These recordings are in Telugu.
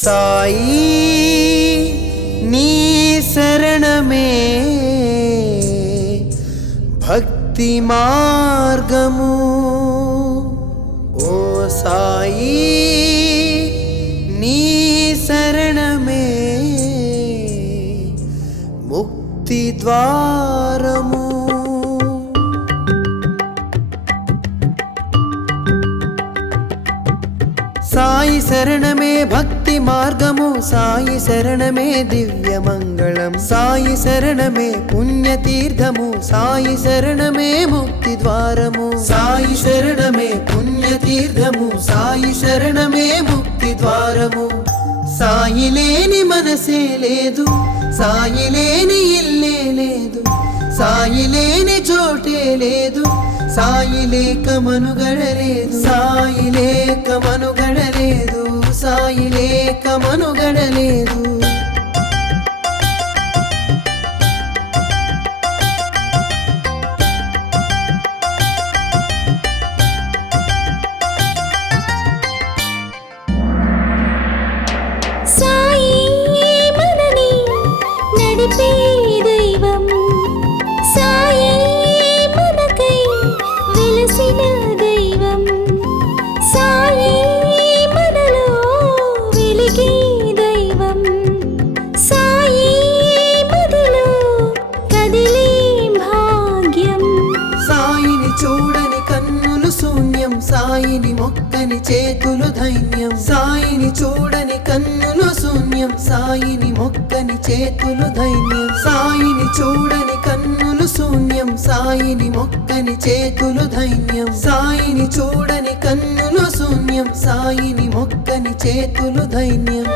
సాయి నీ శరణమే భక్తి మార్గము। ఓ సాయి నీ శరణమే ముక్తి ద్వారము। సాయి శరణమే భక్తి మార్గము, సాయి శరణమే దివ్య మంగళం, సాయి శరణమే పుణ్యతీర్థము, సాయి శరణమే ముక్తి ద్వారము। సాయి శరణమే పుణ్యతీర్థము, సాయి శరణమే ముక్తి ద్వారము। సాయి లేని మనసే లేదు, సాయి లేని ఇల్లే లేదు, సాయి లేని చోటే లేదు, సాయి లేక మనుగడలేదు, సాయి లేక మనుగడలేదు, సాయి లేక మనుగడలేదు। సాయి మనని నడిపే దైవం, సాయి మనకై వెలసిన దైవం, సాయి మనలో వెలిగే దైవం, సాయి మదిలో కదిలే భాగ్యం। సాయిని చూడని కన్నులు శూన్యం, సాయిని మొక్కని చేతులు ధైన్యం, సాయిని చూడని కన్నులు శూన్యం, సాయిని మొక్కని చేతులు ధైన్యం, సాయిని చూడని కన్నులు శూన్యం, సాయిని మొక్కని చేతులు ధైన్యం, సాయిని చూడని కన్నులు శూన్యం, సాయిని మొక్కని చేతులు ధైన్యం।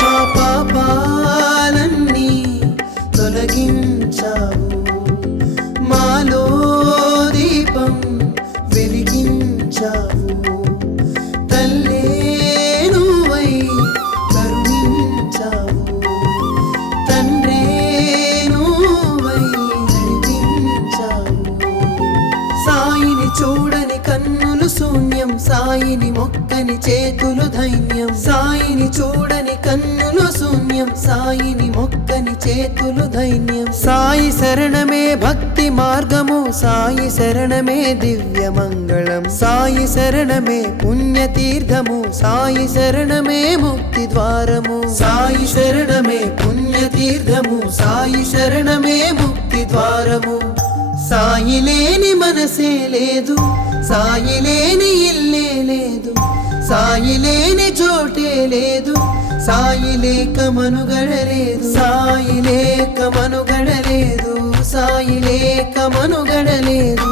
మా పాపాలన్నీ తొలగించావు, మాలో దీపం వెలిగించావు, తల్లే నువ్వై కరుణించావు, తండ్రే నువ్వై నడిపించావు। సాయిని చూడని కన్నులు శూన్యం, సాయిని మొక్కని చేతులు ధైన్యం, సాయిని చూడని కన్నులు శూన్యం, సాయిని మొక్కని చేతులు ధైన్యం। సాయి శరణమే భక్తి మార్గము, సాయి శరణమే దివ్య మంగళం, సాయి శరణమే పుణ్యతీర్థము, సాయి శరణమే ముక్తి ద్వారము। సాయి శరణమే పుణ్యతీర్థము, సాయి శరణమే ముక్తి ద్వారము। సాయి లేని మనసే లేదు, సాయి లేని ఇల్లే లేదు, సాయి లేని చోటే లేదు, సాయి లేక మనుగడలేదు, సాయి లేక మనుగడలేదు, సాయి లేక మనుగడలేదు।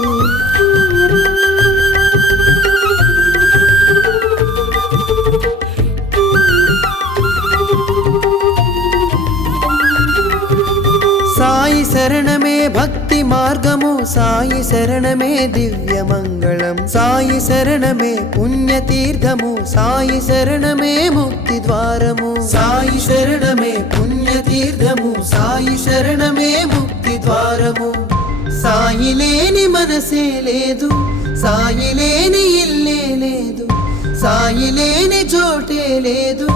సాయి శరణమే భక్తి మార్గము, సాయి శరణమే దివ్య మంగళం, సాయి శరణమే పుణ్యతీర్థము, సాయి శరణమే ముక్తి ద్వారము। సాయి శరణమే పుణ్యతీర్థము, సాయి శరణమే ముక్తి ద్వారము। సాయి లేని మనసే లేదు, సాయి లేని ఇల్లే లేదు, సాయి లేని చోటే లేదు,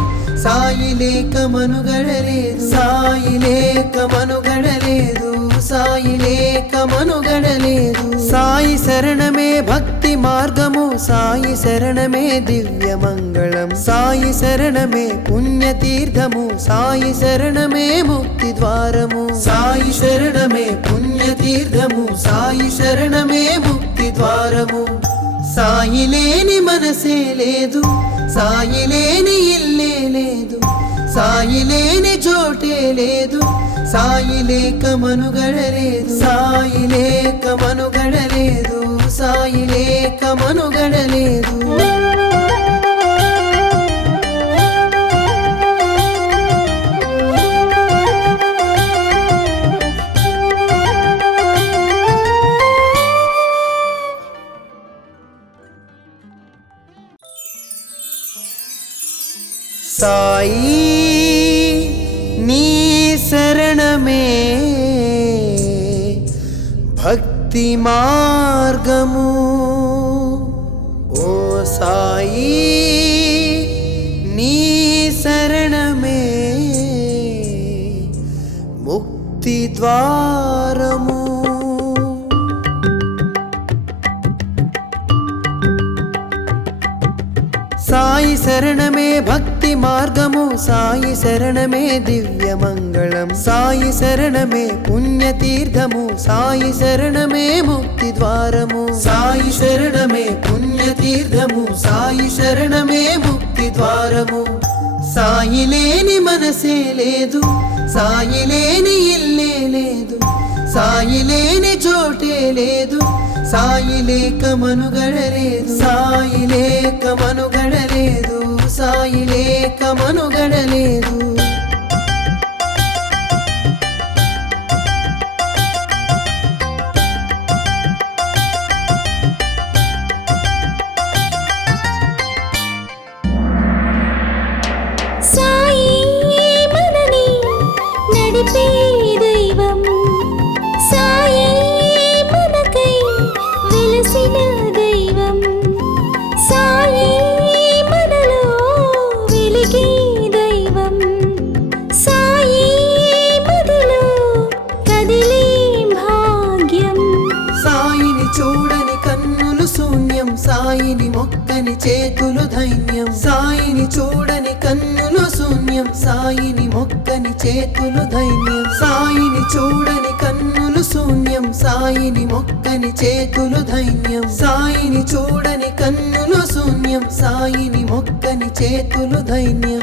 సాయి లేక మనుగడలేదు, సాయి లేక మనుగడలేదు, సాయి లేక మనుగడలేదు। సాయి శరణమే భక్తి మార్గము, సాయి శరణమే దివ్య మంగళం, సాయి శరణమే పుణ్యతీర్థము, సాయి శరణమే ముక్తి ద్వారము। సాయి శరణమే పుణ్యతీర్థము, సాయి శరణమే ముక్తి ద్వారము। సాయి లేని మనసే లేదు, సాయి లేని ఇల్లే లేదు, సాయి లేని చోటే లేదు, సాయి లేక మనుగడలేదు, సాయి లేక మనుగడలేదు, సాయి లేక మనుగడలేదు। సాయి నీ శరణమే భక్తి మార్గము ఓ సాయి నీ శరణమే ముక్తి ద్వారము సాయి శరణమే భక్తి మార్గము సాయి శరణమే దివ్య మంగళం సాయి శరణమే పుణ్యతీర్థము సాయి శరణమే ముక్తి ద్వారము సాయి శరణమే పుణ్యతీర్థము సాయి శరణమే ముక్తి ద్వారము సాయి లేని మనసే లేదు సాయి లేని ఇల్లే లేదు సాయి లేని చోటే లేదు సాయి లేక మనుగడలేదు సాయి లేక మనుగడలేదు సాయి లేక మనుగడలేదు సాయి మనని నడిపే దైవం సాయి మనకై వెలసిన దైవం సాయి మనలో వెలిగే దైవం సాయి మదిలో కదిలే భాగ్యం సాయిని చూడని కన్నులు శూన్యం సాయిని మొక్కని చేతులు ధైన్యం సాయిని చూడని కన్నులు శూన్యం సాయిని మొక్కని చేతులు ధైన్యం సాయిని చూడని కన్నులు శూన్యం సాయిని మొక్కని చేతులు ధైన్యం సాయిని చూడని కన్నులు శూన్యం సాయిని మొక్కని చేతులు ధైన్యం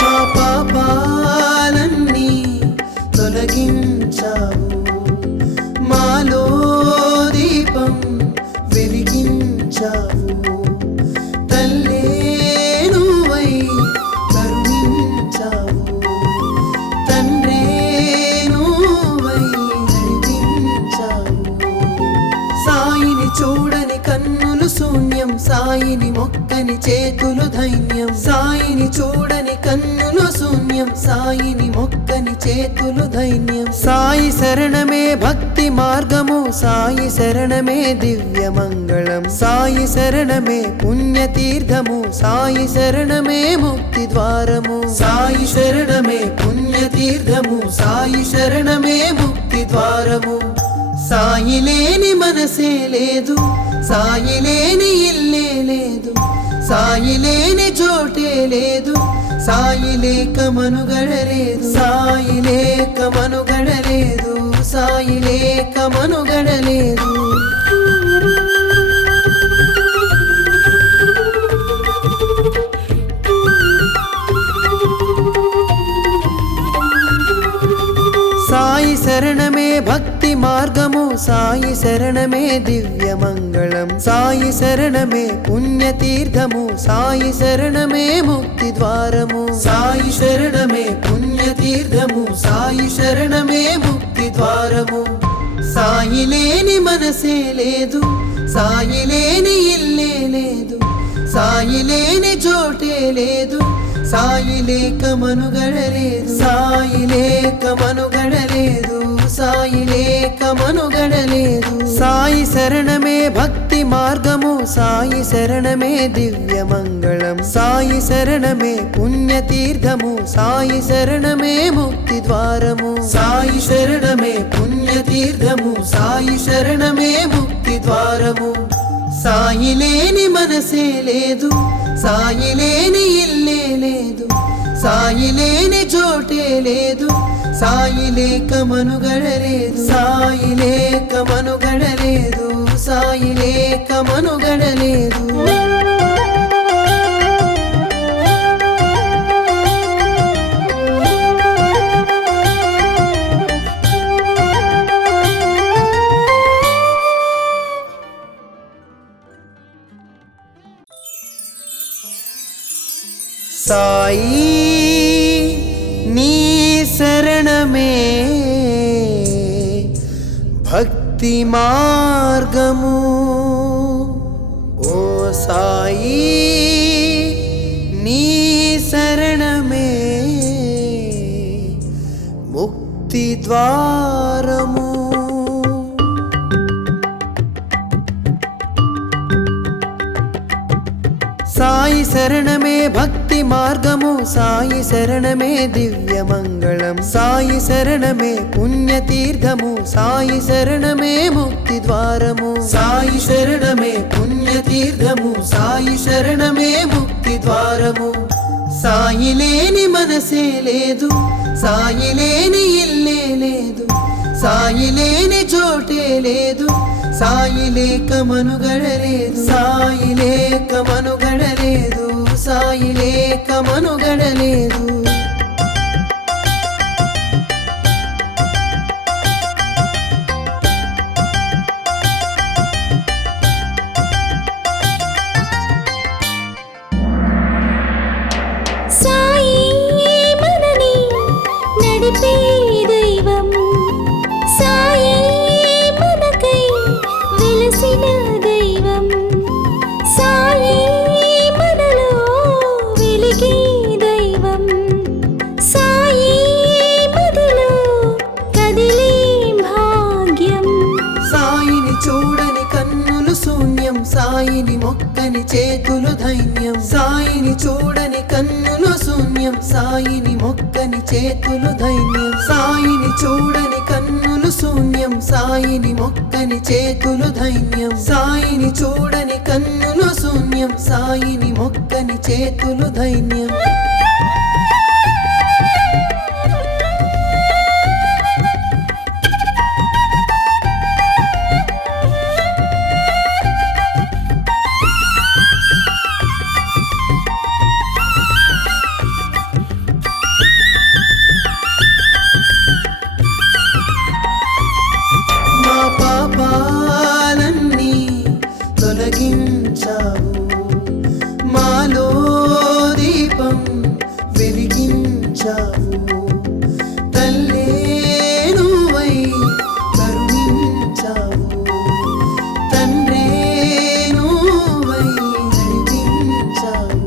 మా పాపాలన్నీ తొలగించావు మాలో దీపం వెలిగించావు తల్లే నువ్వై కరుణించావు తండ్రే నువ్వై నడిపించావు సాయిని చూడని కన్నులు శూన్యం సాయిని మొక్కని చేతులు ధైన్యం సాయిని చూడని కన్నులు శూన్యం సాయిని మొక్కని చేతులు ధైన్యం సాయి శరణమే భక్తి మార్గము సాయి శరణమే దివ్య మంగళం సాయి శరణమే పుణ్యతీర్థము సాయి శరణమే ముక్తి ద్వారము సాయి శరణమే పుణ్యతీర్థము సాయి శరణమే ముక్తి ద్వారము సాయి లేని మనసే లేదు సాయి లేని ఇల్లే లేదు సాయి లేని చోటే లేదు సాయి లేక మనుగడలేదు సాయి లేక మనుగడలేదు సాయి లేక మనుగడలేదు సాయి శరణమే భక్తి మార్గము సాయి శరణమే దివ్య మంగళం సాయి శరణమే పుణ్యతీర్థము సాయి శరణమే ముక్తి ద్వారము సాయి శరణమే పుణ్యతీర్థము సాయి శరణమే ముక్తి ద్వారము సాయి లేని మనసే లేదు సాయి లేని ఇల్లే లేదు సాయి లేని చోటే లేదు సాయి లేక మనుగడలేదు సాయి లేక మనుగడలేదు సాయి లేక మనుగడలేదు సాయి శరణమే భక్తి మార్గము సాయి శరణమే దివ్య మంగళం సాయి శరణమే పుణ్యతీర్థము సాయి శరణమే ముక్తి ద్వారము సాయి శరణమే పుణ్యతీర్థము సాయి శరణమే ముక్తి ద్వారము సాయి లేని మనసే లేదు సాయి లేని ఇల్లే లేదు సాయి లేని చోటే లేదు సాయి లేక మనుగడలేదు సాయి లేక మనుగడలేదు సాయి లేక మనుగడలేదు సాయి నీ శరణమే భక్తి మార్గము ఓ సాయి నీ శరణమే ముక్తి ద్వారము సాయి శరణమే భక్తి మార్గము సాయి శరణమే దివ్య మంగళం సాయి శరణమే పుణ్యతీర్థము సాయి శరణమే ముక్తి ద్వారము సాయి శరణమే పుణ్యతీర్థము సాయి శరణమే ముక్తి ద్వారము సాయి లేని మనసే లేదు సాయి లేని ఇల్లే లేదు సాయి లేని చోటే లేదు సాయి లేక మనుగడలేదు సాయి లేక మనుగడలేదు సాయి లేక మనుగడలేదు సాయి మనని నడిపే దైవం సాయి మనకై వెలసిన దైవం సాయి మనలో వెలిగే దైవం సాయి మదిలో కదిలే భాగ్యం సాయిని చూడని కన్నులు శూన్యం సాయిని మొక్కని చేతులు ధైన్యం సాయిని చూడని కన్నులు శూన్యం సాయిని మొక్కని చేతులు ధైన్యం సాయిని చూడని కన్నులు శూన్యం సాయిని మొక్కని చేతులు ధైన్యం సాయిని చూడని కన్నులు శూన్యం సాయిని మొక్కని చేతులు ధైన్యం మా పాపాలన్నీ తొలగించావు మాలో దీపం వెలిగించావు తల్లే నువ్వై కరుణించావు తండ్రే నువ్వై నడిపించావు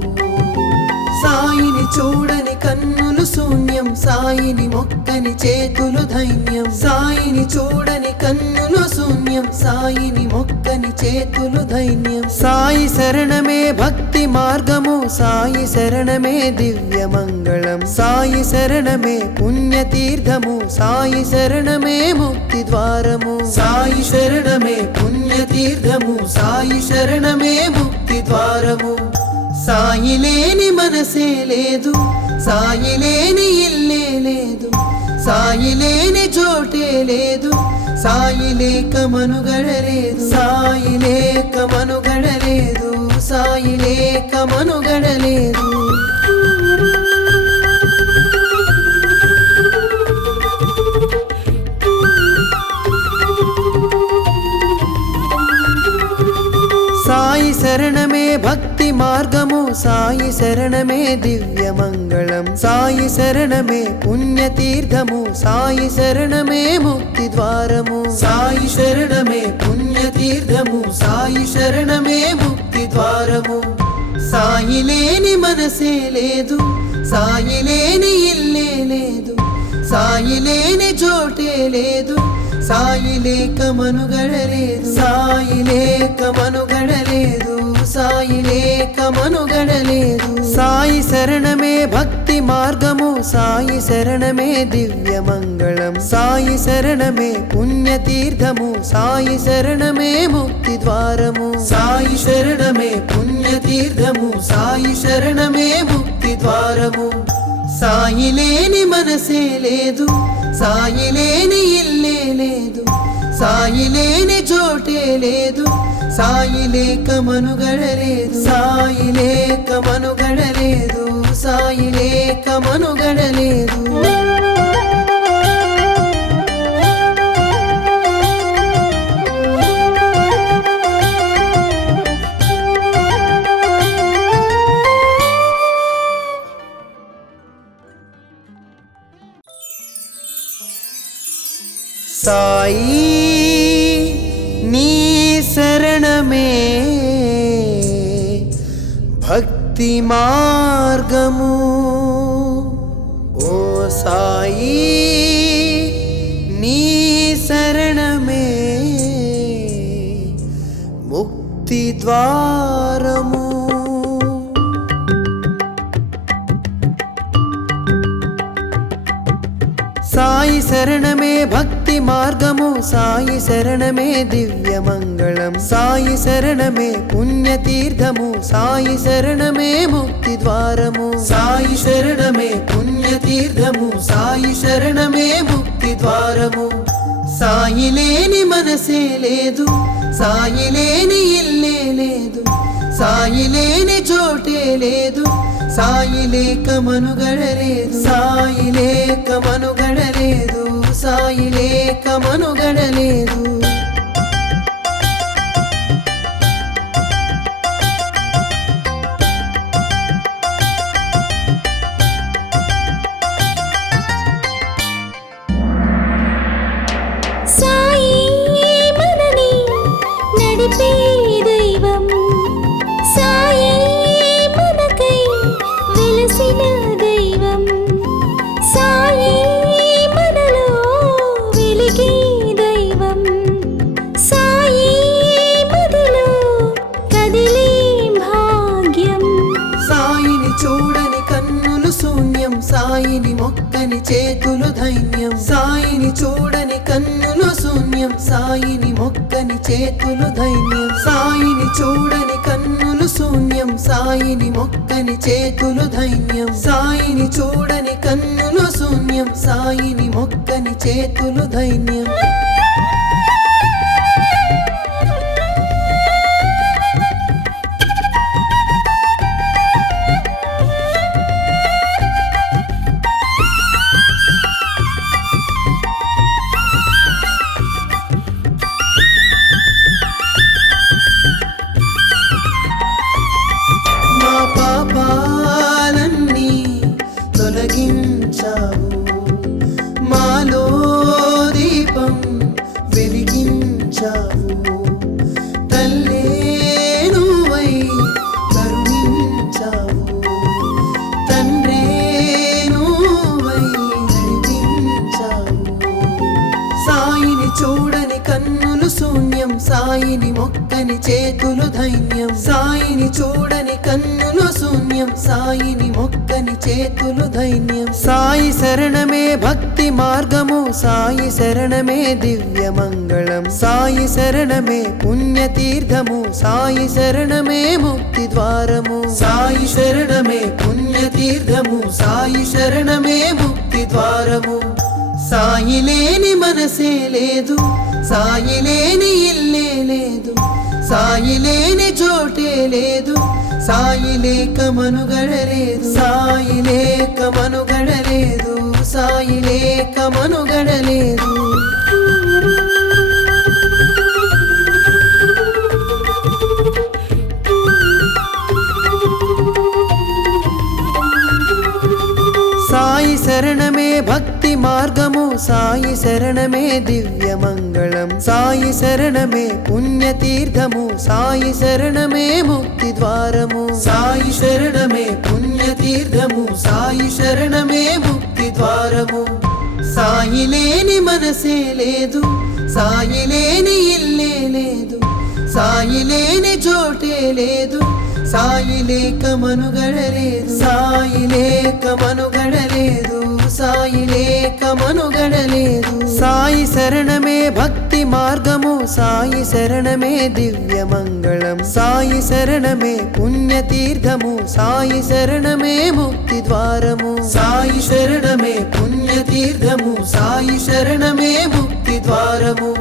సాయిని చూడని కన్నులు శూన్యం సాయిని మొక్కని చేతులు ధైన్యం సాయిని చూడని కన్నులు శూన్యం సాయిని మొక్కని చేతులు ధైన్యం సాయి శరణమే భక్తి మార్గము సాయి శరణమే దివ్య మంగళం సాయి శరణమే పుణ్యతీర్థము సాయి శరణమే ముక్తి ద్వారము సాయి శరణమే పుణ్యతీర్థము సాయి శరణమే ముక్తి ద్వారము సాయి లేని మనసే లేదు సాయి లేని ఇల్లే లేదు సాయి లేని చోటే లేదు సాయి లేక మనుగడలేదు సాయి లేక మనుగడలేదు సాయి లేక మనుగడలేదు సాయి శరణమే భక్తి మార్గము సాయి శరణమే దివ్య మంగళం సాయి శరణమే పుణ్యతీర్థము సాయి శరణమే ముక్తి ద్వారము సాయి శరణమే పుణ్యతీర్థము సాయి శరణమే ముక్తి ద్వారము సాయి లేని మనసే లేదు సాయి లేని ఇల్లే లేదు సాయి లేని చోటే లేదు సాయి లేక మనుగడలేదు సాయి లేక మనుగడలేదు సాయి లేక మనుగడలేదు సాయి శరణమే భక్తి మార్గము సాయి శరణమే దివ్య మంగళం సాయి శరణమే పుణ్యతీర్థము సాయి శరణమే ముక్తి ద్వారము సాయి శరణమే పుణ్యతీర్థము సాయి శరణమే ముక్తి ద్వారము సాయి లేని మనసే లేదు సాయి లేని ఇల్లే లేదు సాయి లేని చోటే లేదు సాయి లేక మనుగడలేదు సాయి లేక మనుగడలేదు సాయి లేక మనుగడలేదు సాయి నీ శరణమే భక్తి మార్గము ఓ సాయి నీ శరణమే ముక్తి ద్వారము సాయి శరణమే భక్తి మార్గము సాయి శరణమే దివ్య మంగళం సాయి శరణమే పుణ్యతీర్థము సాయి శరణమే ముక్తి ద్వారము సాయి శరణమే పుణ్యతీర్థము సాయి శరణమే ముక్తి ద్వారము సాయి లేని మనసే లేదు సాయి లేని ఇల్లే లేదు సాయి లేని చోటే లేదు సాయి లేక మనుగడలేదు సాయి లేక మనుగడలేదు సాయి లేక మనుగడలేదు సాయి మనని నడిపే దైవం సాయి మనకై వెలసిన దైవం సాయి మనలో వెలిగే దైవం సాయి మదిలో కదిలే భాగ్యం సాయిని చూడని కన్నులు శూన్యం సాయిని మొక్కని చేతులు ధైన్యం సాయిని చూడని కన్నులు శూన్యం సాయిని మొక్కని చేతులు ధైన్యం సాయిని చూడని కన్నులు శూన్యం సాయిని మొక్కని చేతులు ధైన్యం సాయిని చూడని కన్నులు శూన్యం సాయిని మొక్కని చేతులు ధైన్యం మా పాపాలన్నీ తొలగించావు మాలో దీపం వెలిగించావు తల్లే నువ్వై కరుణించావు తండ్రే నువ్వై నడిపించావు సాయిని చూడని కన్నులు శూన్యం సాయిని మొక్కని చేతులు ధైన్యం సాయిని చూడని కన్నులు శూన్యం సాయిని మొక్కని చేతులు ధైన్యం సాయి శరణమే భక్తి మార్గము సాయి శరణమే దివ్య మంగళం సాయి శరణమే పుణ్యతీర్థము సాయి శరణమే ముక్తి ద్వారము సాయి శరణమే పుణ్యతీర్థము సాయి శరణమే ముక్తి ద్వారము సాయి లేని మనసే లేదు సాయి లేని ఇల్లే లేదు సాయి లేని చోటే లేదు సాయి లేక మనుగడలేదు సాయి లేక మనుగడలేదు సాయి లేక మనుగడలేదు సాయి శరణమే భక్తి మార్గము సాయి శరణమే దివ్య మంగళం సాయి శరణమే పుణ్యతీర్థము సాయి శరణమే ముక్తి ద్వారము సాయి శరణమే పుణ్యతీర్థము సాయి శరణమే ముక్తి ద్వారము సాయి లేని మనసే లేదు సాయి లేని ఇల్లే లేదు సాయి లేని చోటే లేదు సాయి లేక మనుగడలేదు సాయి లేక మనుగడలేదు సాయి లేక మనుగడలేదు సాయి శరణమే భక్తి మార్గము సాయి శరణమే దివ్య మంగళం సాయి శరణమే పుణ్యతీర్థము సాయి శరణమే ముక్తి ద్వారము సాయి శరణమే పుణ్యతీర్థము సాయి శరణమే ముక్తి ద్వారము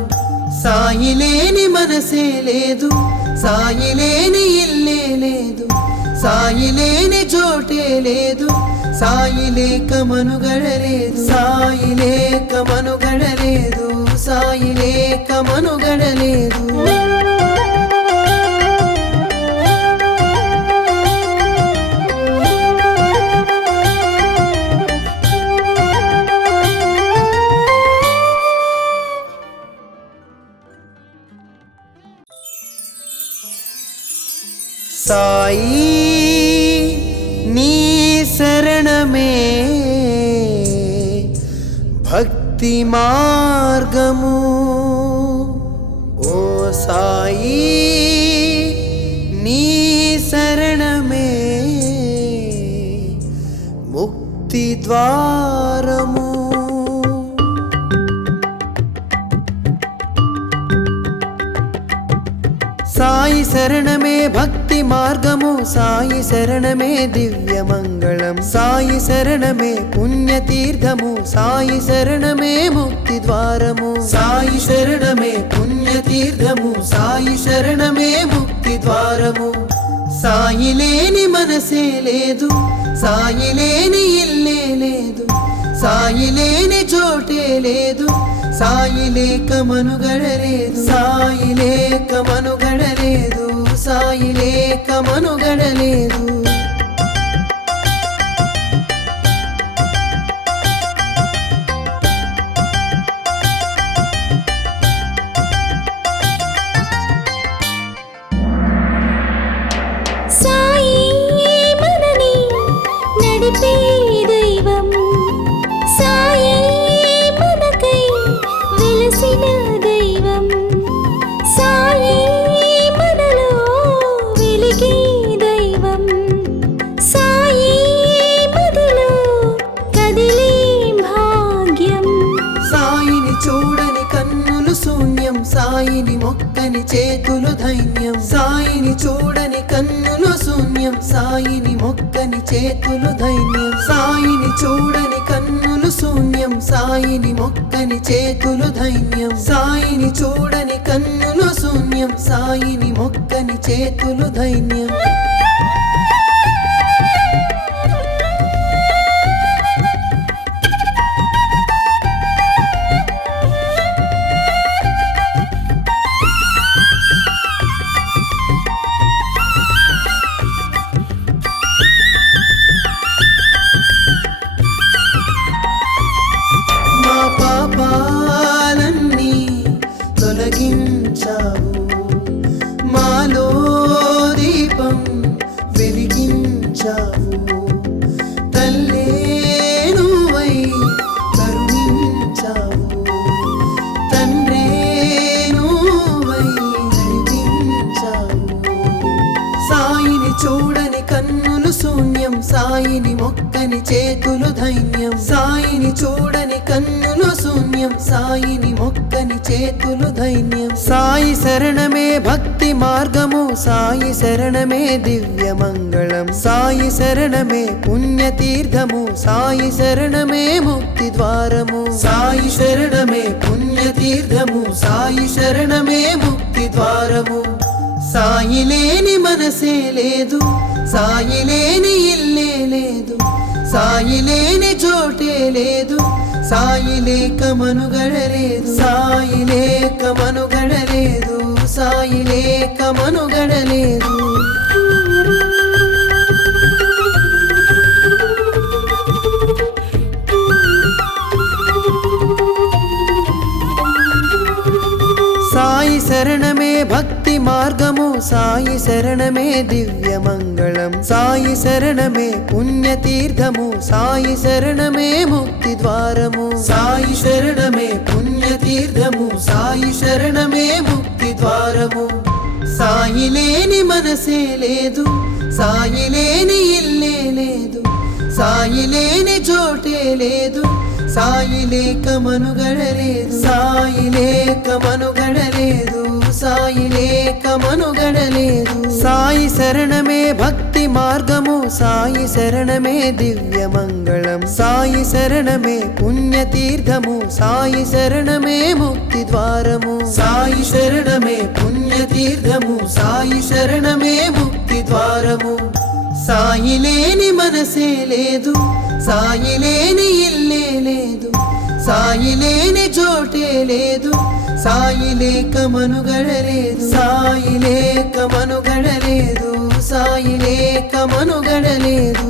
సాయి లేని మనసే లేదు సాయి లేని ఇల్లే లేదు సాయి లేని చోటే లేదు సాయి లేక మనుగడలేదు సాయి లేక మనుగడలేదు సాయి లేక మనుగడలేదు సాయి నీ శరణమే భక్తి మార్గము ఓ సాయి నీ శరణమే ముక్తి ద్వారము సాయి శరణమే భక్తి మార్గము సాయి శరణమే దివ్య మంగళం సాయి శరణమే పుణ్యతీర్థము సాయి శరణమే ముక్తి ద్వారము సాయి శరణమే పుణ్యతీర్థము సాయి శరణమే ముక్తి ద్వారము సాయి లేని మనసే లేదు సాయి లేని ఇల్లే లేదు సాయి లేని చోటే లేదు సాయి లేక మనుగడలేదు సాయి లేక మనుగడలేదు సాయి లేక మనుగడలేదు సాయి మనని నడిపే దైవం సాయి మనకై వెలసిన దైవం సాయి మనలో వెలిగే దైవం సాయి మదిలో కదిలే భాగ్యం సాయిని చూడని కన్నులు శూన్యం సాయిని మొక్కని చేతులు ధైన్యం సాయిని చూడని కన్నులు శూన్యం సాయిని మొక్కని చేతులు ధైన్యం సాయిని చూడని కన్నులు శూన్యం సాయిని మొక్కని చేతులు ధైన్యం సాయిని చూడని కన్నులు శూన్యం సాయిని మొక్కని చేతులు ధైన్యం మా పాపాలన్నీ తొలగించావు మాలో దీపం వెలిగించావు తల్లే నువ్వై కరుణించావు తండ్రే నువ్వై నడిపించావు సాయిని చూడని కన్నులు శూన్యం సాయిని మొక్కని చేతులు ధైన్యం సాయిని చూడని కన్నులు శూన్యం సాయిని మొక్కని చేతులు ధైన్యం సాయి శరణమే భక్తి మార్గము సాయి శరణమే దివ్య మంగళం సాయి శరణమే పుణ్యతీర్థము సాయి శరణమే ముక్తి ద్వారము సాయి శరణమే పుణ్యతీర్థము సాయి శరణమే ముక్తి ద్వారము సాయి లేని మనసే లేదు సాయి లేని ఇల్లే లేదు సాయి లేని చోటే లేదు సాయి లేక మనుగడలేదు సాయి లేక మనుగడలేదు సాయి లేక మనుగడలేదు సాయి శరణమే భక్తి మార్గము సాయి శరణమే దివ్య మంగళం సాయి శరణమే పుణ్యతీర్థము సాయి శరణమే ముక్తి ద్వారము సాయి శరణమే పుణ్యతీర్థము సాయి శరణమే ముక్తి ద్వారము సాయి లేని మనసే లేదు సాయి లేని ఇల్లే లేదు సాయి లేని చోటే లేదు సాయి లేక మనుగడలేదు సాయి లేక మనుగడలేదు సాయి లేక మనుగడలేదు సాయి శరణమే భక్తి మార్గము సాయి శరణమే దివ్య మంగళం సాయి శరణమే పుణ్యతీర్థము సాయి శరణమే ముక్తి ద్వారము సాయి శరణమే పుణ్యతీర్థము సాయి శరణమే ముక్తి ద్వారము సాయి లేని మనసే లేదు సాయి లేని ఇల్లే లేదు సాయి లేని చోటే లేదు సాయి లేక మనుగడలేదు సాయి లేక మనుగడలేదు సాయి లేక మనుగడలేదు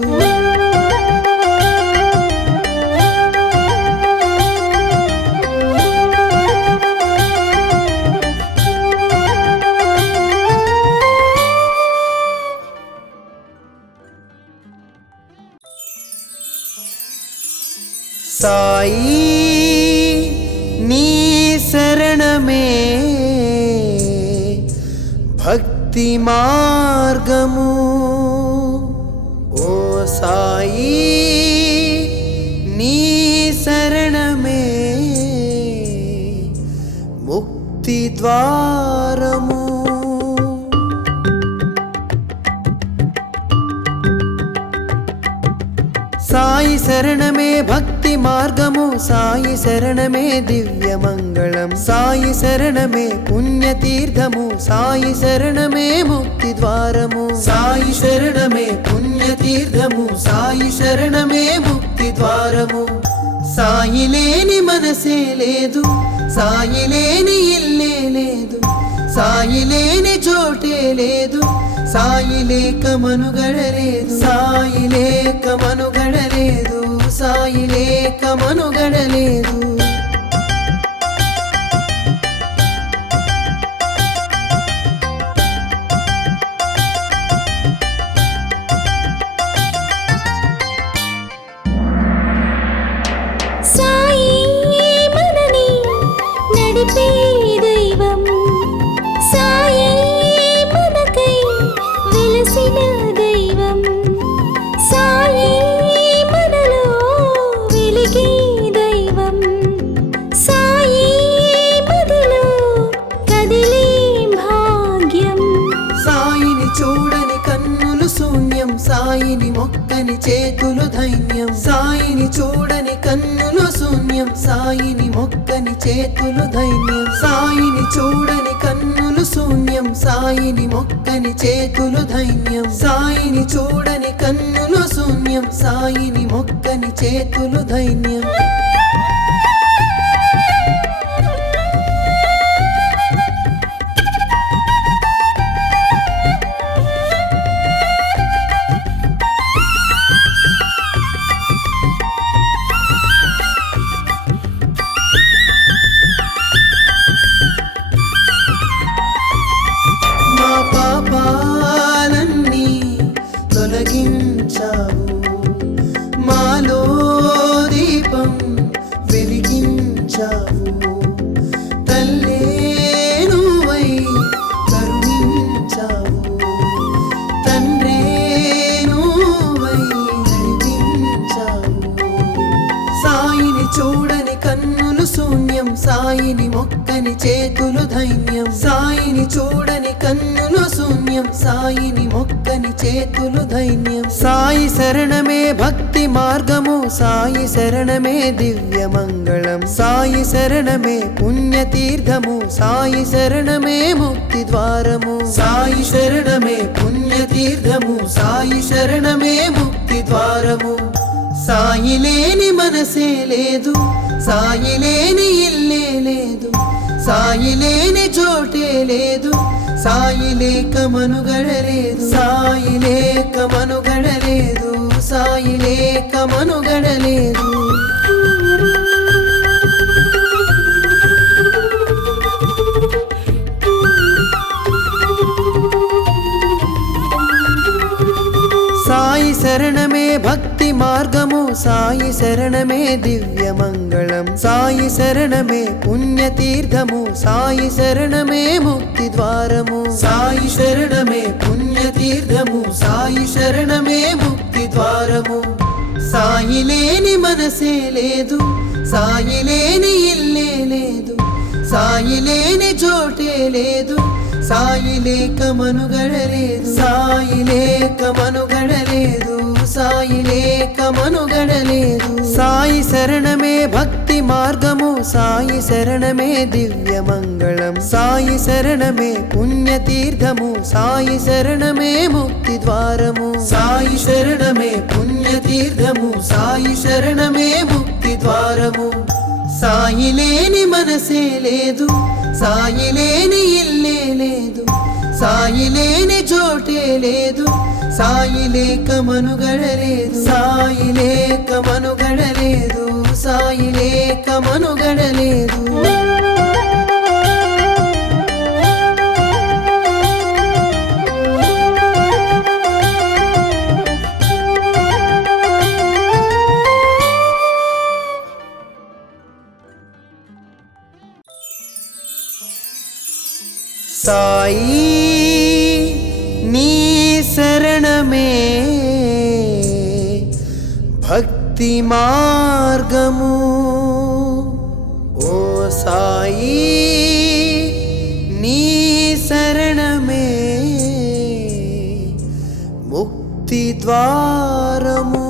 సాయి నీ శరణమే భక్తి మార్గము ఓ సాయి నీ శరణమే ముక్తి ద్వారము సాయి శరణమే భక్తి మార్గము సాయి శరణమే దివ్య మంగళం సాయి శరణమే పుణ్యతీర్థము సాయి శరణమే ముక్తి ద్వారము సాయి శరణమే పుణ్యతీర్థము సాయి శరణమే ముక్తి ద్వారము సాయి లేని మనసే లేదు సాయి లేని ఇల్లే లేదు సాయి లేని చోటే లేదు సాయి లేక మనుగడలేదు సాయి లేక మనుగడలేదు సాయి లేక మనుగడలేదు సాయి మనని నడిపే దైవం సాయి మనకై వెలసిన దైవం సాయి మనలో వెలిగే దైవం సాయి మదిలో కదిలే భాగ్యం సాయిని చూడని కన్నులు శూన్యం సాయిని మొక్కని చేతులు ధైన్యం సాయిని చూడని కన్నులు శూన్యం సాయిని మొక్కని చేతులు ధైన్యం సాయిని చూడని కన్నులు శూన్యం సాయిని మొక్కని చేతులు ధైన్యం సాయిని చూడని కన్నులు శూన్యం సాయిని మొక్కని చేతులు ధైన్యం మా పాపాలన్నీ తొలగించావు మాలో దీపం వెలిగించావు తల్లే నువ్వై కరుణించావు తండ్రే నువ్వై నడిపించావు సాయిని చూడని కన్నులు శూన్యం సాయిని మొక్కని చేతులు ధైన్యం సాయిని చూడని కన్నులు శూన్యం సాయిని మొక్కని చేతులు ధైన్యం సాయి శరణమే భక్తి మార్గము సాయి శరణమే దివ్య మంగళం సాయి శరణమే పుణ్యతీర్థము సాయి శరణమే ముక్తి ద్వారము సాయి శరణమే పుణ్యతీర్థము సాయి శరణమే ముక్తి ద్వారము సాయి లేని మనసే లేదు సాయి లేని ఇల్లే లేదు సాయి లేని చోటే లేదు సాయి లేక మనుగడలేదు సాయి లేక మనుగడలేదు సాయి లేక మనుగడలేదు సాయి శరణమే భక్తి మార్గము సాయి శరణమే దివ్య మంగళం సాయి శరణమే పుణ్యతీర్థము సాయి శరణమే ముక్తి ద్వారము సాయి శరణమే పుణ్యతీర్థము సాయి శరణమే ముక్తి ద్వారము సాయి లేని మనసే లేదు సాయి లేని ఇల్లే లేదు సాయి లేని చోటే లేదు సాయి లేక మనుగడలేదు సాయి లేక మనుగడలేదు సాయి లేక మనుగడలేదు సాయి శరణమే భక్తి మార్గము సాయి శరణమే దివ్య మంగళం సాయి శరణమే పుణ్యతీర్థము సాయి శరణమే ముక్తి ద్వారము సాయి శరణమే పుణ్యతీర్థము సాయి శరణమే ముక్తి ద్వారము సాయి లేని మనసే లేదు సాయి లేని ఇల్లే లేదు సాయి లేని చోటే లేదు సాయి లేక మనుగడలేదు సాయి లేక మనుగడలేదు సాయి లేక మనుగడలేదు సాయి నీ శరణమే భక్తి మార్గము ఓ సాయి నీ శరణమే ముక్తి ద్వారము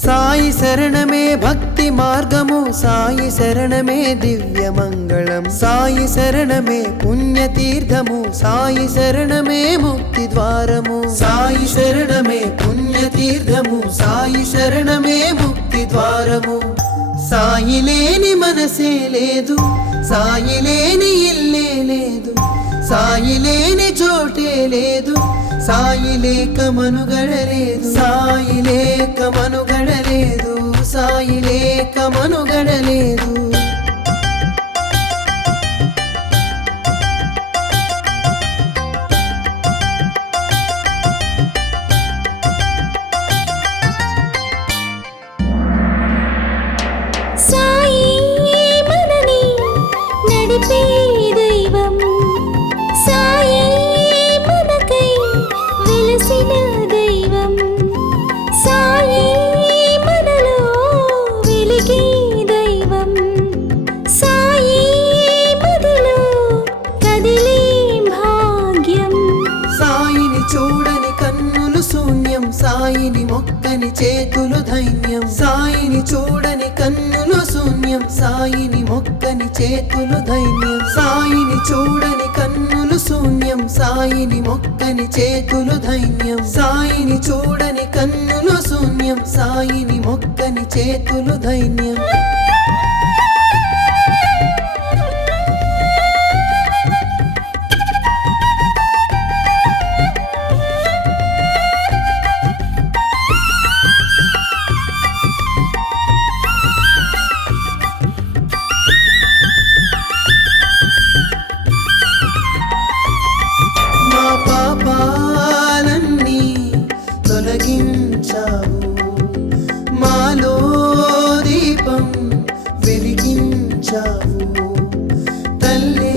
సాయి శరణమే భక్తి మార్గము సాయి శరణమే దివ్య మంగళం సాయి శరణమే పుణ్యతీర్థము సాయి శరణమే ముక్తి ద్వారము సాయి శరణమే పుణ్యతీర్థము సాయి శరణమే ముక్తి ద్వారము సాయి లేని మనసే లేదు సాయి లేని ఇల్లే లేదు సాయి లేని చోటే లేదు సాయి లేక మనుగడలేదు సాయి లేక మనుగడలేదు సాయి లేక మనుగడలేదు సాయి మనని నడిపే దైవం సాయి మనకై వెలసిన దైవం సాయి మనలో వెలిగే దైవం సాయి మదిలో కదిలే భాగ్యం సాయిని చూడని కన్నులు శూన్యం సాయిని మొక్కని చేతులు ధైన్యం సాయిని చూడని కన్నులు శూన్యం సాయిని మొక్కని చేతులు ధైన్యం సాయిని చూడని కన్నులు శూన్యం సాయిని మొక్కని చేతులు ధైన్యం సాయిని చూడని కన్నులు శూన్యం సాయిని మొక్కని చేతులు ధైన్యం మా పాపాలన్నీ తొలగించావు మాలో దీపం వెలిగించావు తల్లే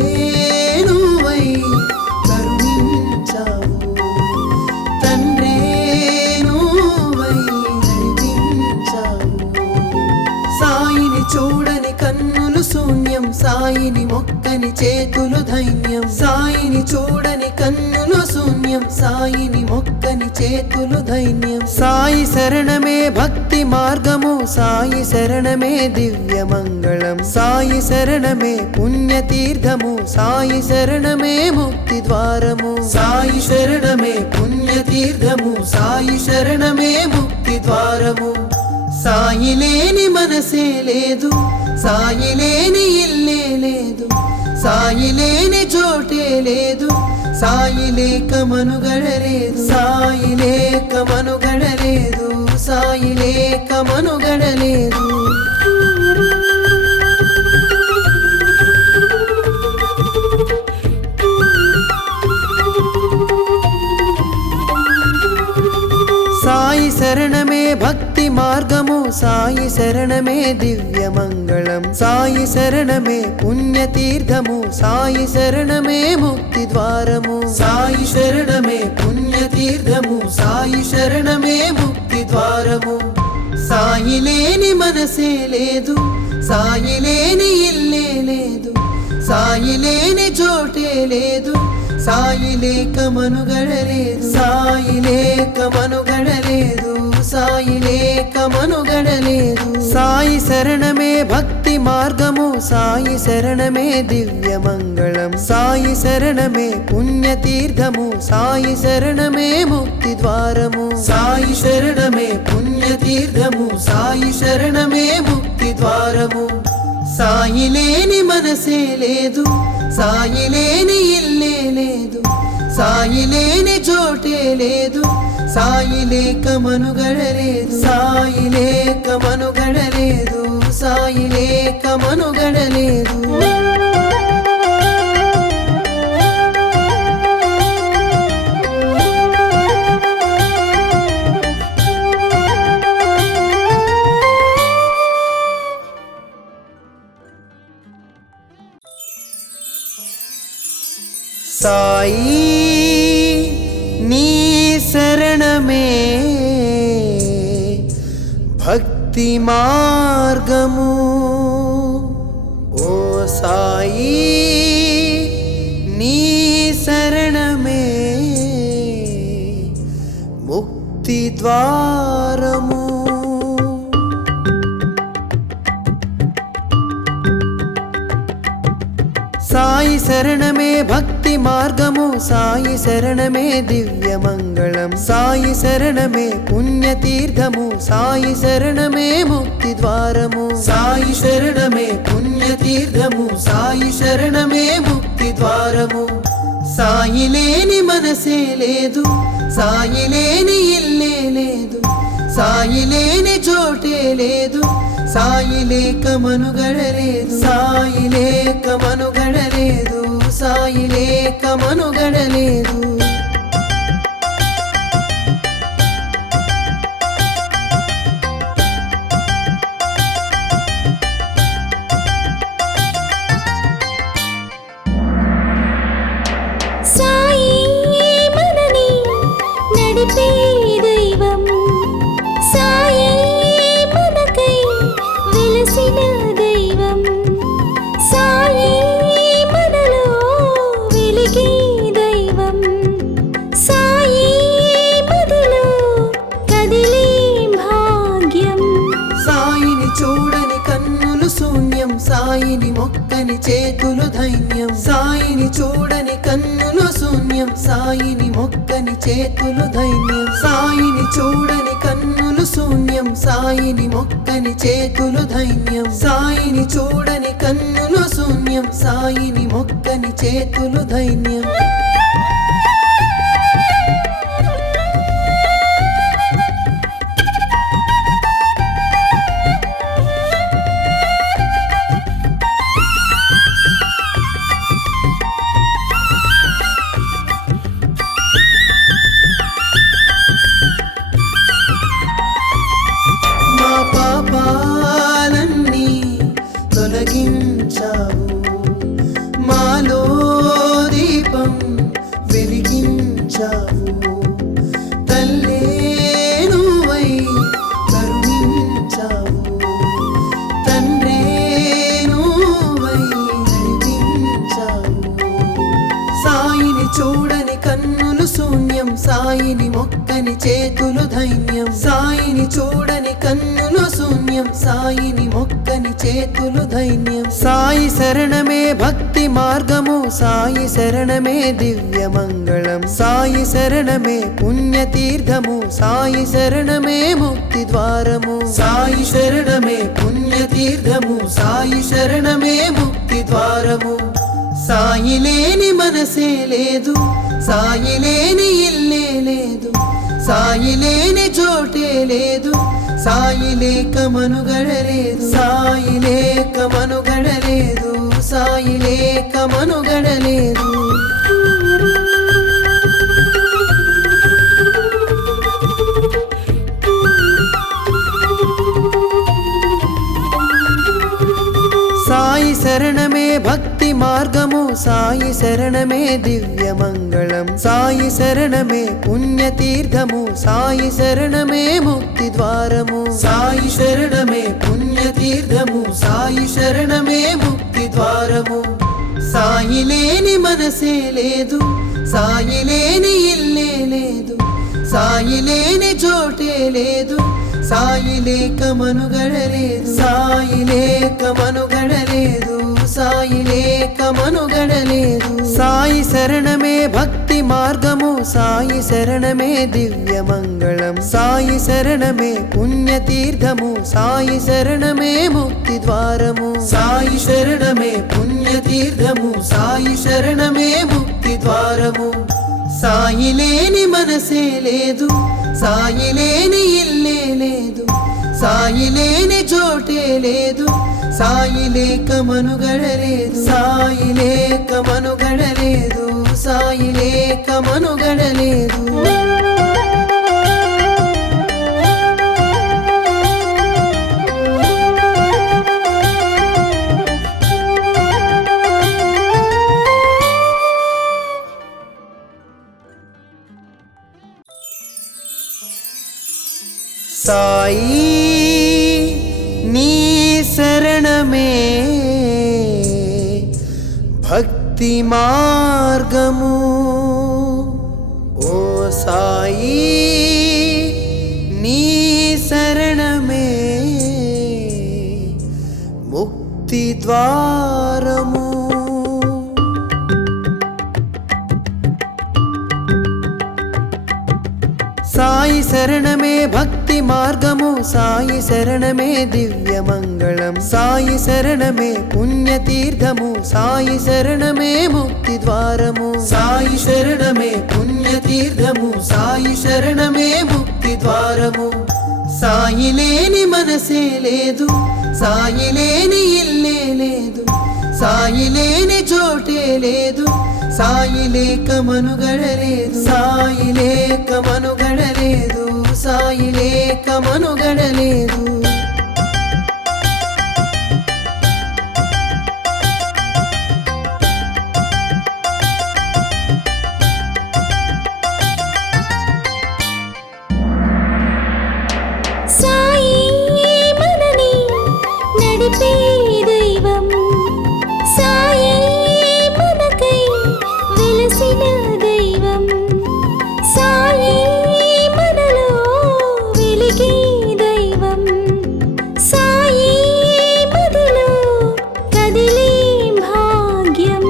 నువ్వై కరుణించావు తండ్రే నువ్వై నడిపించావు సాయిని చూడని కన్నులు శూన్యం సాయిని మొక్కని చేతులు ధైన్యం సాయిని చూడని కన్నులు శూన్యం సాయిని మొక్కని చేతులు ధైన్యం సాయి శరణమే భక్తి మార్గము సాయి శరణమే దివ్య మంగళం సాయి శరణమే పుణ్యతీర్థము సాయి శరణమే ముక్తి ద్వారము సాయి శరణమే పుణ్యతీర్థము సాయి శరణమే ముక్తి ద్వారము సాయి లేని మనసే లేదు సాయి లేని ఇల్లే లేదు సాయి లేని చోటే లేదు సాయి లేక మనుగడలేదు సాయి లేక మనుగడలేదు సాయి లేక మనుగడలేదు సాయి శరణమే భక్తి మార్గము సాయి శరణమే దివ్య మంగళం సాయి శరణమే పుణ్యతీర్థము సాయి శరణమే ముక్తి ద్వారము సాయి శరణమే పుణ్యతీర్థము సాయి శరణమే ముక్తి ద్వారము సాయి లేని మనసే లేదు సాయి లేని ఇల్లే లేదు సాయి లేని చోటే లేదు సాయి లేక మనుగడలేదు సాయి లేక మనుగడలేదు సాయి లేక మనుగడలేదు సాయి శరణమే భక్తి మార్గము సాయి శరణమే దివ్య మంగళం సాయి శరణమే పుణ్యతీర్థము సాయి శరణమే ముక్తి ద్వారము సాయి శరణమే పుణ్యతీర్థము సాయి శరణమే ముక్తి ద్వారము సాయి లేని మనసే లేదు సాయి లేని ఇల్లే లేదు సాయి లేని చోటే లేదు సాయి లేక మనుగడలేదు సాయి లేక మనుగడలేదు సాయి లేక మనుగడలేదు సాయి నీ శరణమే భక్తి మార్గము ఓ సాయి నీ శరణమే ముక్తి ద్వారము సాయి శరణమే భక్తి మార్గము సాయి శరణమే దివ్య మంగళం సాయి శరణమే పుణ్యతీర్థము సాయి శరణమే ముక్తి ద్వారము సాయి శరణమే పుణ్యతీర్థము సాయి శరణమే ముక్తి ద్వారము సాయి లేని మనసే లేదు సాయి లేని ఇల్లే లేదు సాయి లేని చోటే లేదు సాయి లేక మనుగడలేదు సాయి లేక మనుగడలేదు సాయి లేక మనుగడలేదు సాయి మనని నడిపే దైవం సాయి మనకై వెలసిన దైవం సాయి మనలో వెలిగే దైవం సాయి మదిలో కదిలే భాగ్యం సాయిని చూడని కన్నులు శూన్యం సాయిని మొక్కని చేతులు ధైన్యం సాయిని చూడని కన్నులు శూన్యం సాయిని మొక్కని చేతులు ధైన్యం సాయిని చూడని కన్నులు శూన్యం సాయిని మొక్కని చేతులు ధైన్యం సాయిని చూడని కన్నులు శూన్యం సాయిని మొక్కని చేతులు ధైన్యం మా పాపాలన్నీ తొలగించావు మాలో దీపం వెలిగించావు తల్లే నువ్వై కరుణించావు తండ్రే నువ్వై నడిపించావు సాయిని చూడని కన్నులు శూన్యం సాయిని మొక్కని చేతులు ధైన్యం సాయిని చూడని కన్నులు శూన్యం సాయిని మొక్కని చేతులు ధైన్యం సాయి శరణమే భక్తి మార్గము సాయి శరణమే దివ్య మంగళం సాయి శరణమే పుణ్యతీర్థము సాయి శరణమే ముక్తి ద్వారము సాయి శరణమే పుణ్యతీర్థము సాయి శరణమే ముక్తి ద్వారము సాయి లేని మనసే లేదు సాయి లేని ఇల్లే లేదు సాయి లేని చోటే లేదు సాయి లేక మనుగడలేదు సాయి లేక మనుగడలేదు సాయి లేక మనుగడలేదు సాయి శరణమే భక్తి మార్గము సాయి శరణమే దివ్య మంగళం సాయి శరణమే పుణ్యతీర్థము సాయి శరణమే ముక్తి ద్వారము సాయి శరణమే పుణ్యతీర్థము సాయి శరణమే ముక్తి ద్వారము సాయి లేని మనసే లేదు సాయి లేని ఇల్లే లేదు సాయి లేని చోటే లేదు సాయి లేక మనుగడలేదు సాయి లేక మనుగడలేదు సాయి లేక మనుగడలేదు సాయి శరణమే భక్తి మార్గము సాయి శరణమే దివ్య మంగళం సాయి శరణమే పుణ్యతీర్థము సాయి శరణమే ముక్తి ద్వారము సాయి శరణమే పుణ్యతీర్థము సాయి శరణమే ముక్తి ద్వారము సాయి లేని మనసే లేదు సాయి లేని ఇల్లే లేదు సాయి లేని చోటే లేదు సాయి లేక మనుగడలేదు సాయి లేక మనుగడలేదు సాయి లేక మనుగడలేదు సాయి నీ శరణమే భక్తి మార్గము ఓ సాయి నీ శరణమే ముక్తి ద్వారము సాయి శరణమే భక్తి మార్గము సాయి శరణమే దివ్య మంగళం సాయి శరణమే పుణ్యతీర్థము సాయి శరణమే ముక్తి ద్వారము సాయి శరణమే పుణ్యతీర్థము సాయి శరణమే ముక్తి ద్వారము సాయి లేని మనసే లేదు సాయి లేని ఇల్లే లేదు సాయి లేని చోటే లేదు సాయి లేక మనుగడలేదు సాయి లేక మనుగడలేదు సాయి లేక మనుగడలేదు సాయి మనని నడిపే దైవం సాయి మనకై వెలసిన దైవం సాయి మనలో వెలిగే దైవం సాయి మదిలో కదిలే భాగ్యం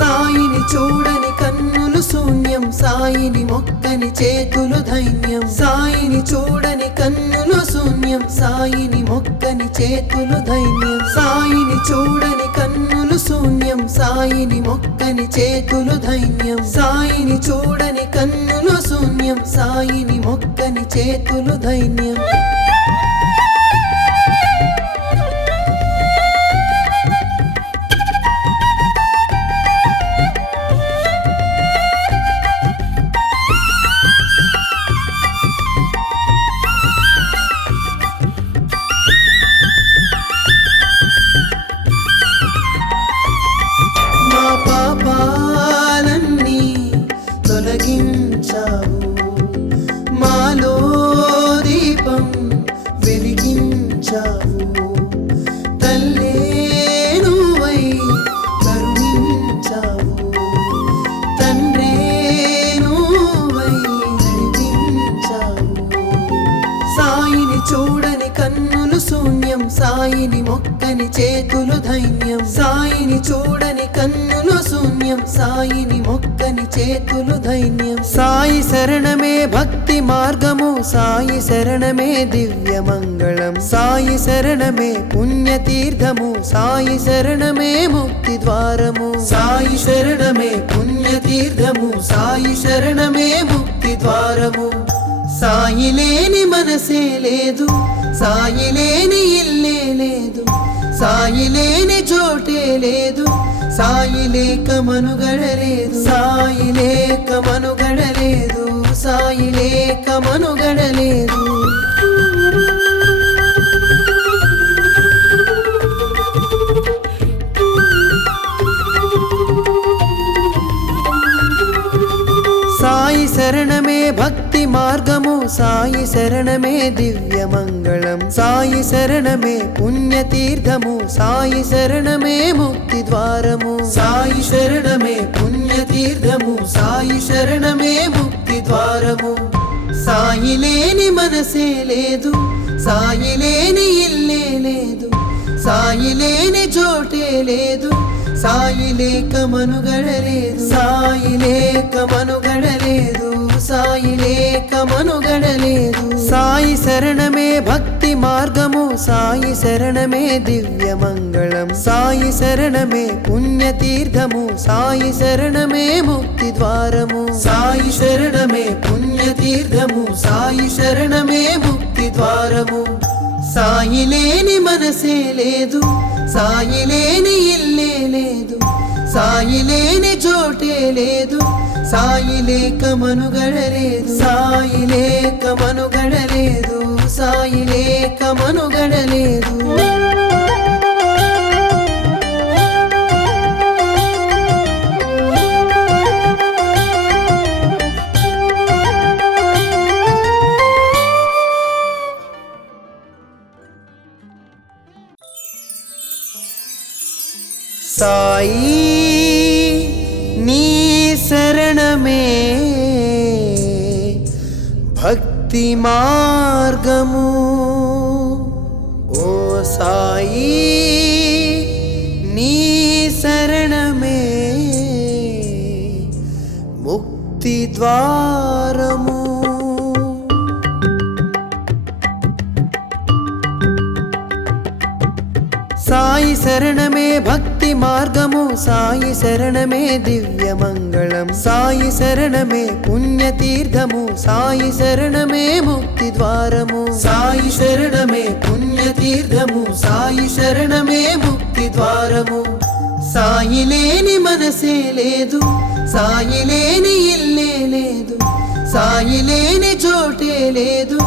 సాయిని చూడని కన్నులు శూన్యం సాయిని మొక్కని చేతులు ధైన్యం సాయిని చూడని కన్నులు శూన్యం సాయిని మొక్కని చేతులు ధైన్యం సాయిని చూడని కన్నులు శూన్యం సాయిని మొక్కని చేతులు ధైన్యం సాయిని చూడని కన్నులు శూన్యం సాయిని మొక్కని చేతులు ధైన్యం మా పాపాలన్నీ తొలగించావు మాలో దీపం వెలిగించావు తల్లే నువ్వై కరుణించావు తండ్రే నువ్వై నడిపించావు సాయిని చూడని కన్నులు శూన్యం సాయిని మొక్కని చేతులు ధైన్యం సాయిని చూడని కన్నులు శూన్యం సాయిని మొక్కని చేతులు ధైన్యం సాయి శరణమే భక్తి మార్గము సాయి శరణమే దివ్య మంగళం సాయి శరణమే పుణ్యతీర్థము సాయి శరణమే ముక్తి ద్వారము సాయి శరణమే పుణ్యతీర్థము సాయి శరణమే ముక్తి ద్వారము సాయి లేని మనసే లేదు సాయి లేని ఇల్లే లేదు సాయి లేని చోటే లేదు సాయి లేక మనుగడలేదు సాయి లేక మనుగడలేదు సాయి లేక మనుగడలేదు సాయి శరణమే భక్తి మార్గము సాయి శరణమే దివ్య మంగళం సాయి శరణమే పుణ్యతీర్థము సాయి శరణమే ముక్తి ద్వారము సాయి శరణమే పుణ్యతీర్థము సాయి శరణమే ముక్తి ద్వారము సాయి లేని మనసే లేదు సాయి లేని ఇల్లే లేదు సాయి లేని చోటే లేదు సాయి లేక మనుగడలేదు సాయి లేక మనుగడలేదు సాయి లేక మనుగడలేదు సాయి శరణమే భక్తి మార్గము సాయి శరణమే దివ్య మంగళం సాయి శరణమే పుణ్యతీర్థము సాయి శరణమే ముక్తి ద్వారము సాయి శరణమే పుణ్యతీర్థము సాయి శరణమే ముక్తి ద్వారము సాయి లేని మనసే లేదు సాయి లేని ఇల్లే లేదు సాయి లేని చోటే లేదు సాయి లేక మనుగడలేదు సాయి లేక మనుగడలేదు సాయి లేక మనుగడలేదు సాయి నీ శరణమే భక్తి మార్గము ఓ సాయి నీ శరణమే ముక్తి ద్వారము సాయి శరణమే భక్తి మార్గము సాయి శరణమే దివ్య మంగళం సాయి శరణమే పుణ్యతీర్థము సాయి శరణమే ముక్తి ద్వారము సాయి శరణమే పుణ్యతీర్థము సాయి శరణమే ముక్తి ద్వారము సాయి లేని మనసే లేదు సాయి లేని ఇల్లే లేదు సాయి లేని చోటే లేదు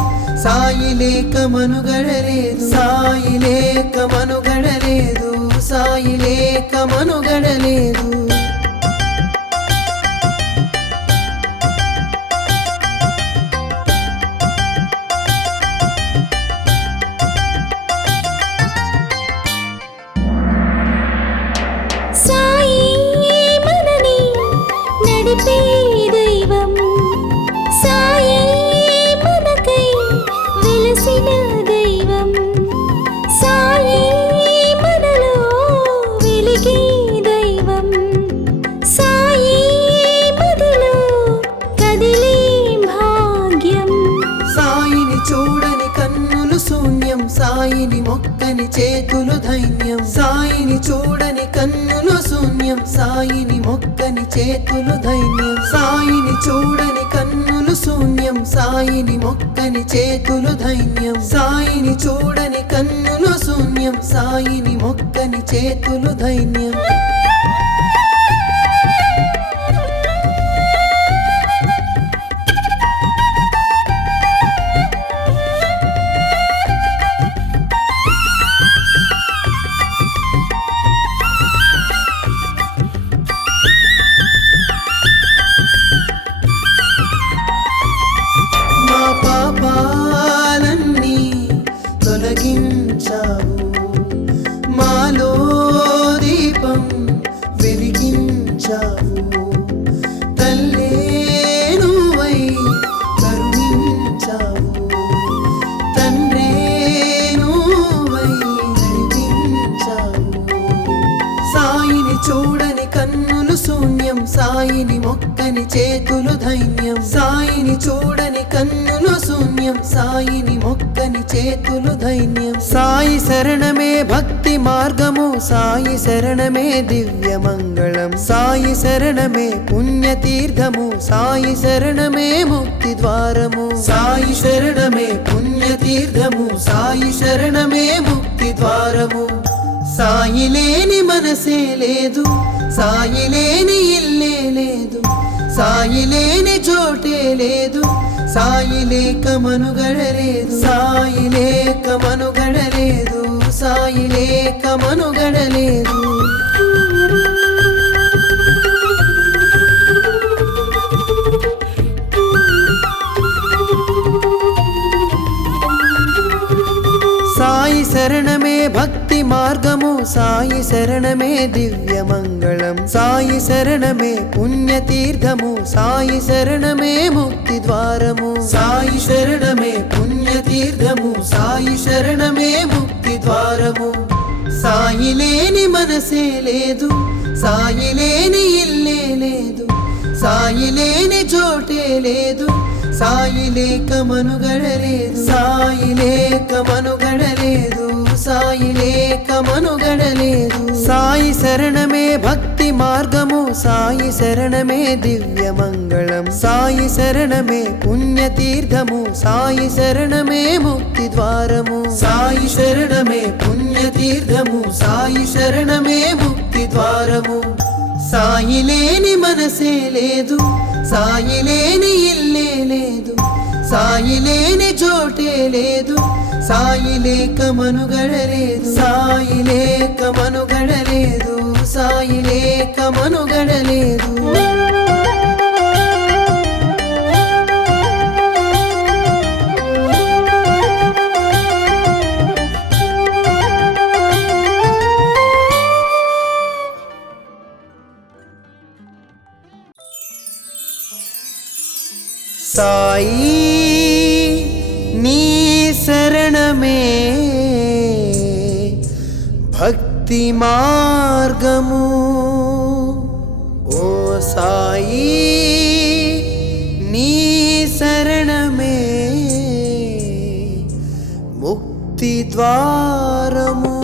సాయి లేక మనుగడలేదు సాయి లేక మనుగడలేదు సాయి లేక మనుగడలేదు సాయి మనని నడిపే దైవం సాయి మనకై వెలసిన దైవం సాయి మనలో వెలిగే దైవం సాయి మదిలో కదిలే భాగ్యం సాయిని చూడని కన్నులు శూన్యం సాయిని మొక్కని చేతులు ధైన్యం సాయిని చూడని కన్నులు శూన్యం సాయిని మొక్కని చేతులు ధైన్యం సాయిని చూడని కన్నులు శూన్యం సాయిని మొక్కని చేతులు ధైన్యం సాయిని చూడని కన్నులు శూన్యం సాయిని మొక్కని చేతులు ధైన్యం మా పాపాలన్నీ తొలగించావు మాలో దీపం వెలిగించావు తల్లే నువ్వై కరుణించావు తండ్రే నువ్వై నడిపించావు సాయిని చూడని కన్నులు శూన్యం సాయిని మొక్కని చేతులు ధైన్యం సాయిని చూడని కన్నులు శూన్యం సాయిని మొక్కని చేతులు ధైన్యం సాయి శరణమే భక్తి మార్గము సాయి శరణమే దివ్య మంగళం సాయి శరణమే పుణ్యతీర్థము సాయి శరణమే ముక్తి ద్వారము సాయి శరణమే పుణ్యతీర్థము సాయి శరణమే ముక్తి ద్వారము సాయి లేని మనసే లేదు సాయి లేని ఇల్లే లేదు సాయి లేని చోటే లేదు సాయి లేక మనుగడలేదు సాయి లేక మనుగడలేదు సాయి లేక మనుగడలేదు సాయి శరణమే భక్తి మార్గము సాయి శరణమే దివ్య మంగళం సాయి శరణమే పుణ్యతీర్థము సాయి శరణమే ముక్తి ద్వారము సాయి శరణమే పుణ్యతీర్థము సాయి శరణమే ముక్తి ద్వారము సాయి లేని మనసే లేదు సాయి లేని ఇల్లే లేదు సాయి లేని చోటే లేదు సాయి లేక మనుగడలేదు సాయి లేక మనుగడలేదు సాయి లేక మనుగడలేదు సాయి శరణమే భక్తి మార్గము సాయి శరణమే దివ్య మంగళం సాయి శరణమే పుణ్యతీర్థము సాయి శరణమే ముక్తి ద్వారము సాయి శరణమే పుణ్యతీర్థము సాయి శరణమే ముక్తి ద్వారము సాయి లేని మనసే లేదు సాయి లేని ఇల్లే లేదు సాయి లేని చోటే లేదు సాయి లేక మనుగడలేదు సాయి లేక మనుగడలేదు సాయి లేక మనుగడలేదు సాయి నీ శరణమే భక్తి మార్గము ఓ సాయి నీ శరణమే ముక్తి ద్వారము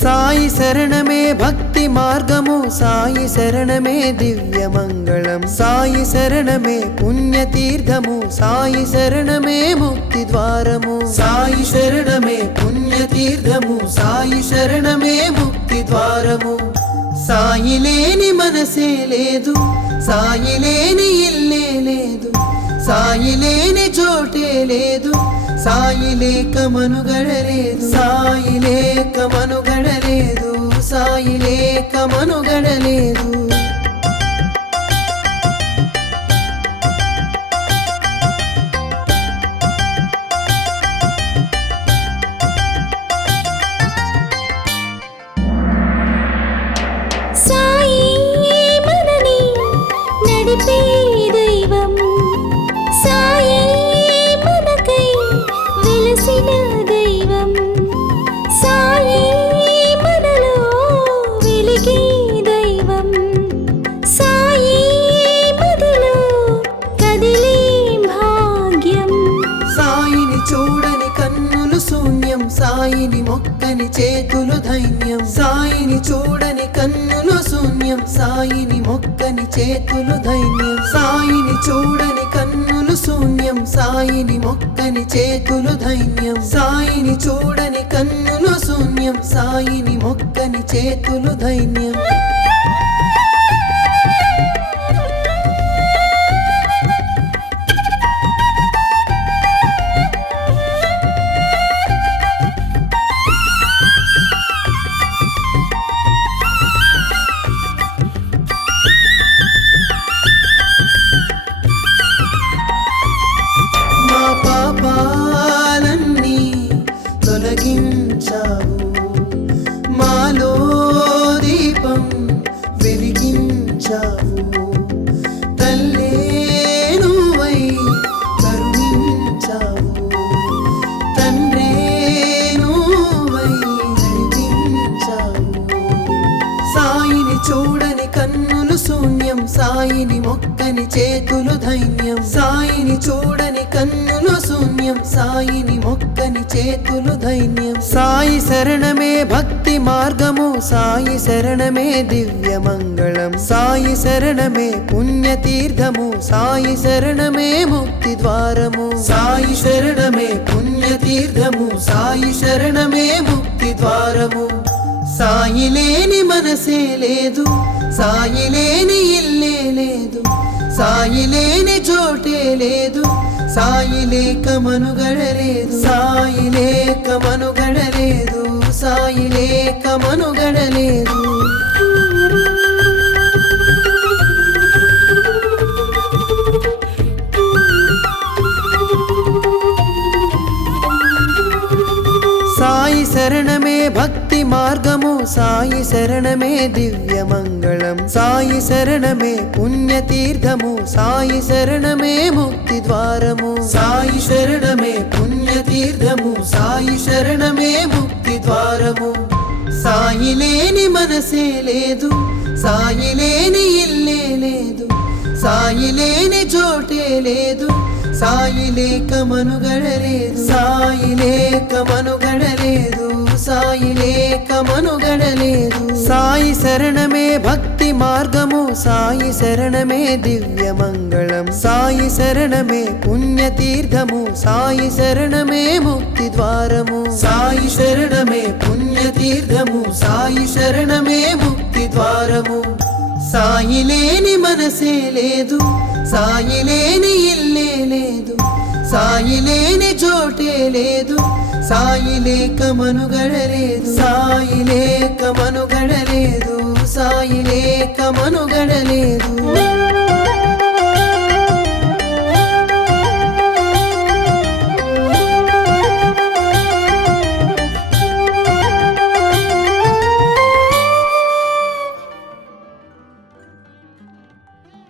సాయి శరణమే భక్తి మార్గము సాయి శరణమే దివ్య మంగళం సాయి శరణమే పుణ్యతీర్థము సాయి శరణమే ముక్తి ద్వారము సాయి శరణమే పుణ్యతీర్థము సాయి శరణమే ముక్తి ద్వారము సాయి లేని మనసే లేదు సాయి లేని ఇల్లే లేదు సాయి లేని చోటే లేదు సాయి లేక మనుగడలేదు సాయి లేక మనుగడలేదు సాయి లేక మనుగడలేదు సాయి మనని నడిపే దైవం సాయి మనకై వెలసిన దైవం సాయి మనలో వెలిగే దైవం సాయి మదిలో కదిలే భాగ్యం సాయిని చూడని కన్నులు శూన్యం సాయిని మొక్కని చేతులు ధైన్యం సాయిని చూడని కన్నులు శూన్యం సాయిని మొక్కని చేతులు ధైన్యం సాయిని చూడని కన్నులు శూన్యం సాయిని మొక్కని చేతులు ధైన్యం సాయిని చూడని కన్నులు శూన్యం సాయిని మొక్కని చేతులు ధైన్యం మా పాపాలన్నీ తొలగించావు మాలో దీపం వెలిగించావు తల్లే నువ్వై కరుణించావు తండ్రే నువ్వై నడిపించావు సాయిని చూడని కన్నులు శూన్యం సాయిని మొక్కని చేతులు ధైన్యం సాయిని చూడని కన్నులు శూన్యం సాయిని మొక్కని చేతులు ధైన్యం సాయి శరణమే భక్తి మార్గము సాయి శరణమే దివ్య మంగళం సాయి శరణమే పుణ్యతీర్థము సాయి శరణమే ముక్తి ద్వారము సాయి శరణమే పుణ్యతీర్థము సాయి శరణమే ముక్తి ద్వారము సాయి లేని మనసే లేదు సాయి లేని ఇల్లే లేదు సాయి లేని చోటే లేదు సాయి లేక మనుగడలేదు సాయి లేక మనుగడలేదు సాయి లేక మనుగడలేదు సాయి శరణమే భక్తి మార్గము సాయి శరణమే దివ్య మంగళం సాయి శరణమే పుణ్యతీర్థము సాయి శరణమే ముక్తి ద్వారము సాయి శరణమే పుణ్యతీర్థము సాయి శరణమే ముక్తి ద్వారము సాయి లేని మనసే లేదు సాయి లేని ఇల్లే లేదు సాయి లేని చోటే లేదు సాయి లేక మనుగడలేదు సాయి లేక మనుగడలేదు సాయి లేక మనుగడలేదు సాయి శరణమే భక్తి మార్గము సాయి శరణమే దివ్య మంగళం సాయి శరణమే పుణ్యతీర్థము సాయి శరణమే ముక్తి ద్వారము సాయి శరణమే పుణ్యతీర్థము సాయి శరణమే ముక్తి ద్వారము సాయి లేని మనసే లేదు సాయి లేని ఇల్లే లేదు సాయి లేని చోటే లేదు సాయి లేక మనుగడలేదు సాయి లేక మనుగడలేదు సాయి లేక మనుగడలేదు